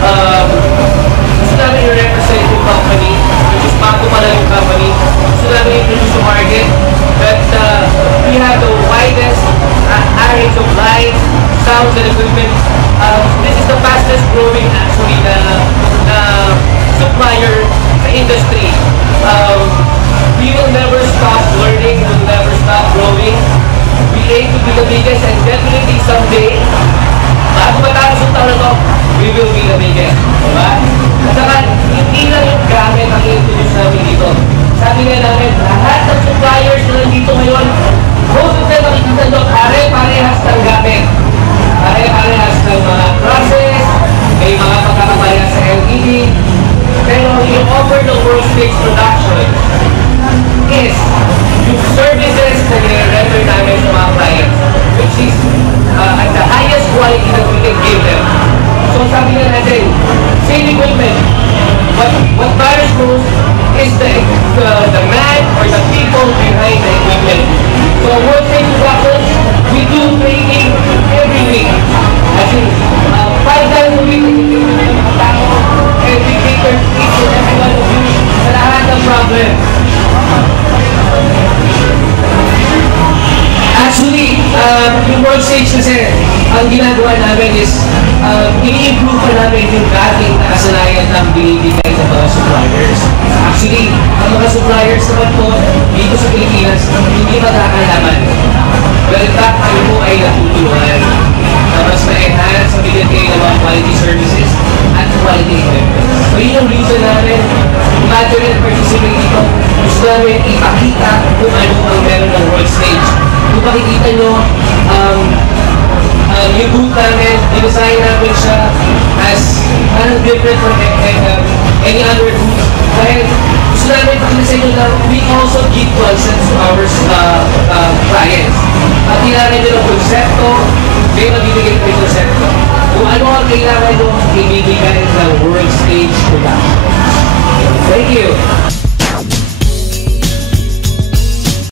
gusto namin i-represent yung company, which is bago pa lang yung company. Gusto namin i-introduce yung market that we have the widest array of lights, sounds, and equipment. This is the fastest growing actually na supplier sa industry. We will never stop learning, we will never stop growing. We aim to be the biggest and definitely someday, bago matapos yung taon na to, we will be the biggest. Diba? At saka, hindi lang yung gamit ang i-introduce namin dito. Sabi nga namin, lahat ng suppliers na nandito ngayon, most of them makikita nyo, pare-parehas ng gamit. Pare-parehas ng mga process, may mga pagkakaparehas sa LED, pero yung offer ng World Stage Production is yung services na nire-render namin sa mga clients, which is at the highest quality that we can give them. So sabi nga natin, same equipment, what matters most is the man or the people behind the equipment. So World Stage Production, we do training every week. As in, 5 times a week, we train mga tao, and we cater each and every one of you sa lahat ng problem. Actually, yung World Stage kasi, ang ginagawa namin is, ini-improve pa namin yung dating nakasanayan ng binibigay sa mga suppliers. Actually, ang mga suppliers naman po dito sa Pilipinas, hindi magkakalaman. Well, in fact, kami po ay natutulungan na mas ma-enhance ang binigay ng mga quality services at quality equipment. So yun yung reason namin, imagine and participate dito, gusto namin ipakita kung ano ang meron ng World Stage. Kung makikita nyo, yung booth namin, dinesign namin siya as different from any other booth. Dahil gusto namin pakita sa inyo na we also give concepts to our clients. Pati namin nyo ng konsepto, may magbibigay ng konsepto. Kung ano ang kailangan nyo, ibibigay ng World Stage Production. Thank you!